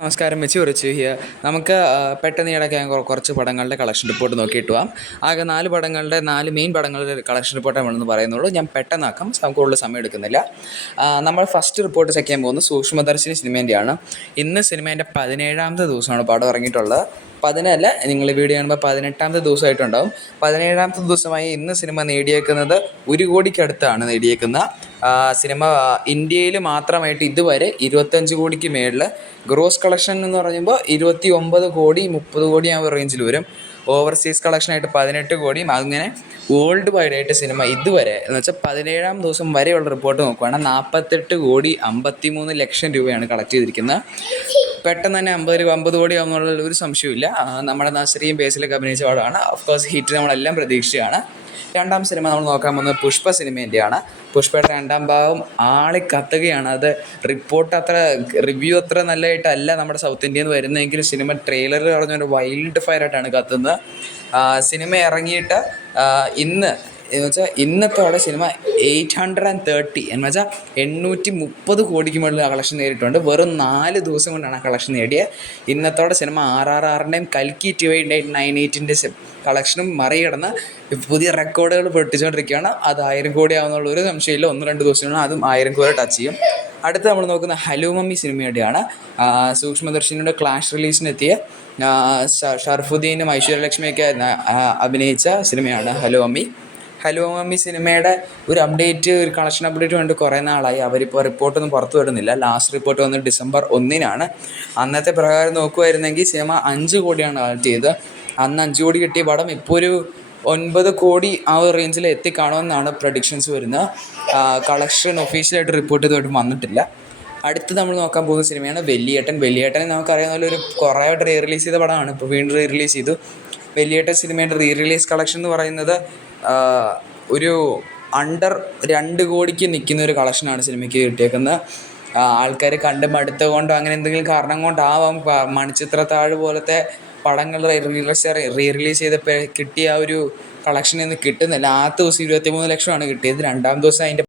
നമസ്കാരം, വെച്ച് കുറിച്ച് ഹിയർ. നമുക്ക് പെട്ടെന്ന് ഇടയ്ക്ക് കുറച്ച് പടങ്ങളുടെ കളക്ഷൻ റിപ്പോർട്ട് നോക്കിയിട്ട് പോവാം. ആകെ 4 മെയിൻ പടങ്ങളുടെ കളക്ഷൻ റിപ്പോർട്ട് നമ്മളെന്ന് പറയുന്നുള്ളൂ. ഞാൻ പെട്ടെന്നാക്കാം, നമുക്ക് കൂടുതൽ സമയം എടുക്കുന്നില്ല. നമ്മൾ ഫസ്റ്റ് റിപ്പോർട്ട് ചെക്ക് ചെയ്യാൻ പോകുന്നത് സൂക്ഷ്മദർശിനി സിനിമേൻ്റെയാണ്. ഇന്ന് സിനിമേൻ്റെ 17ാമത്തെ ദിവസമാണ് പടം ഇറങ്ങിയിട്ടുള്ളത്. 17 നിങ്ങൾ ഈ വീഡിയോ കാണുമ്പോൾ 18ാമത്തെ ദിവസമായിട്ടുണ്ടാവും. 17ാമത്തെ ദിവസമായി ഇന്ന് സിനിമ നേടിയേക്കുന്നത് 1 കോടിക്കടുത്താണ് നേടിയേക്കുന്ന സിനിമ. ഇന്ത്യയിൽ മാത്രമായിട്ട് ഇതുവരെ 25 കോടിക്ക് മേളിൽ ഗ്രോസ് കളക്ഷൻ എന്ന് പറയുമ്പോൾ 29 കോടി 30 കോടി ആ റേഞ്ചിൽ വരും. ഓവർസീസ് കളക്ഷനായിട്ട് 18 കോടിയും, അങ്ങനെ വേൾഡ് വൈഡ് ആയിട്ട് സിനിമ ഇതുവരെ എന്ന് വെച്ചാൽ 17ാം ദിവസം വരെയുള്ള റിപ്പോർട്ട് നോക്കുകയാണെങ്കിൽ 48 കോടി 53 ലക്ഷം രൂപയാണ് കളക്ട് ചെയ്തിരിക്കുന്നത്. പെട്ടെന്ന് തന്നെ 50 കോടി ആവുന്നുള്ള ഒരു സംശയമില്ല. നമ്മുടെ നസ്രിയും ബേസിലൊക്കെ അഭിനയിച്ച പടമാണ്. ഓഫ്കോഴ്സ് ഹിറ്റ് നമ്മളെല്ലാം പ്രതീക്ഷിച്ചതാണ്. രണ്ടാം സിനിമ നമ്മൾ നോക്കാൻ പോകുന്നത് പുഷ്പ സിനിമേൻ്റെയാണ്. പുഷ്പയുടെ 2ാം ഭാഗം ആളിക്കത്തുകയാണ്. അത് റിവ്യൂ അത്ര നല്ലതായിട്ടല്ല നമ്മുടെ സൗത്ത് ഇന്ത്യയിൽ നിന്ന് വരുന്നതെങ്കിലും സിനിമ ട്രെയിലർ പറഞ്ഞൊരു വൈൽഡ് ഫയർ ആയിട്ടാണ് കത്തുന്നത്. സിനിമ ഇറങ്ങിയിട്ട് ഇന്നത്തോടെ സിനിമ 830 എന്ന് വെച്ചാൽ 830 കോടിക്ക് മുകളിൽ കളക്ഷൻ നേടിയിട്ടുണ്ട്. വെറും 4 ദിവസം കൊണ്ടാണ് ആ കളക്ഷൻ നേടിയത്. ഇന്നത്തോടെ സിനിമ RRRൻ്റെയും കൽക്കി 2898 കളക്ഷനും മറികടന്ന് പുതിയ റെക്കോർഡുകൾ പൊട്ടിച്ചുകൊണ്ടിരിക്കുകയാണ്. അത് 1000 കോടി ആവുന്നുള്ള ഒരു സംശയമില്ല. 1-2 ദിവസമാണ് അതും 1000 കോടി ടച്ച് ചെയ്യും. അടുത്ത് നമ്മൾ നോക്കുന്ന ഹലോ മമ്മി സിനിമയുടെയാണ്. സൂക്ഷ്മദർശിനിയുടെ ക്ലാഷ് റിലീസിനെത്തിയ ഷർഫുദ്ദീനും ഐശ്വര്യലക്ഷ്മിയൊക്കെ അഭിനയിച്ച സിനിമയാണ് ഹലോ മമ്മി. ഹലോ മമ്മി സിനിമയുടെ ഒരു കളക്ഷൻ അപ്ഡേറ്റ് കണ്ട് കുറേ നാളായി. അവരിപ്പോൾ റിപ്പോർട്ടൊന്നും പുറത്തു വിടുന്നില്ല. ലാസ്റ്റ് റിപ്പോർട്ട് വന്നത് ഡിസംബർ 1-നാണ്. അന്നത്തെ പ്രകാരം നോക്കുമായിരുന്നെങ്കിൽ സിനിമ 5 കോടിയാണ് കളക്ട് ചെയ്തത്. അന്ന് 5 കോടി കിട്ടിയ പടം ഇപ്പോൾ ഒരു 9 കോടി ആ ഒരു റേഞ്ചിൽ എത്തിക്കാണുമെന്നാണ് പ്രഡിക്ഷൻസ് വരുന്നത്. കളക്ഷൻ ഒഫീഷ്യലായിട്ട് റിപ്പോർട്ട് ചെയ്തിട്ട് വന്നിട്ടില്ല. അടുത്ത് നമ്മൾ നോക്കാൻ പോകുന്ന സിനിമയാണ് വെള്ളിയേട്ടൻ. വെള്ളിയേട്ടൻ നമുക്കറിയാവുന്ന പോലെ ഒരു കുറേയായിട്ട് റിലീസ് ചെയ്ത പടമാണ്. ഇപ്പോൾ വീണ്ടും റിലീസ് ചെയ്തു. വെള്ളിയേട്ടൻ സിനിമയുടെ റിലീസ് കളക്ഷൻ എന്ന് പറയുന്നത് ഒരു അണ്ടർ 2 കോടിക്ക് നിൽക്കുന്ന ഒരു കളക്ഷനാണ് സിനിമയ്ക്ക് കിട്ടിയേക്കുന്നത്. ആൾക്കാർ കണ്ട് മടുത്ത കൊണ്ടോ അങ്ങനെ എന്തെങ്കിലും കാരണം കൊണ്ടാവാം മണിച്ചിത്രത്താഴ് പോലത്തെ പടങ്ങൾ റിലീസ് ചെയ്തപ്പോൾ കിട്ടിയ ആ ഒരു കളക്ഷനിൽ നിന്ന് കിട്ടുന്നില്ല. ആദ്യത്തെ ദിവസം 23 ലക്ഷമാണ് കിട്ടിയത്. 2ാം ദിവസം അതിൻ്റെ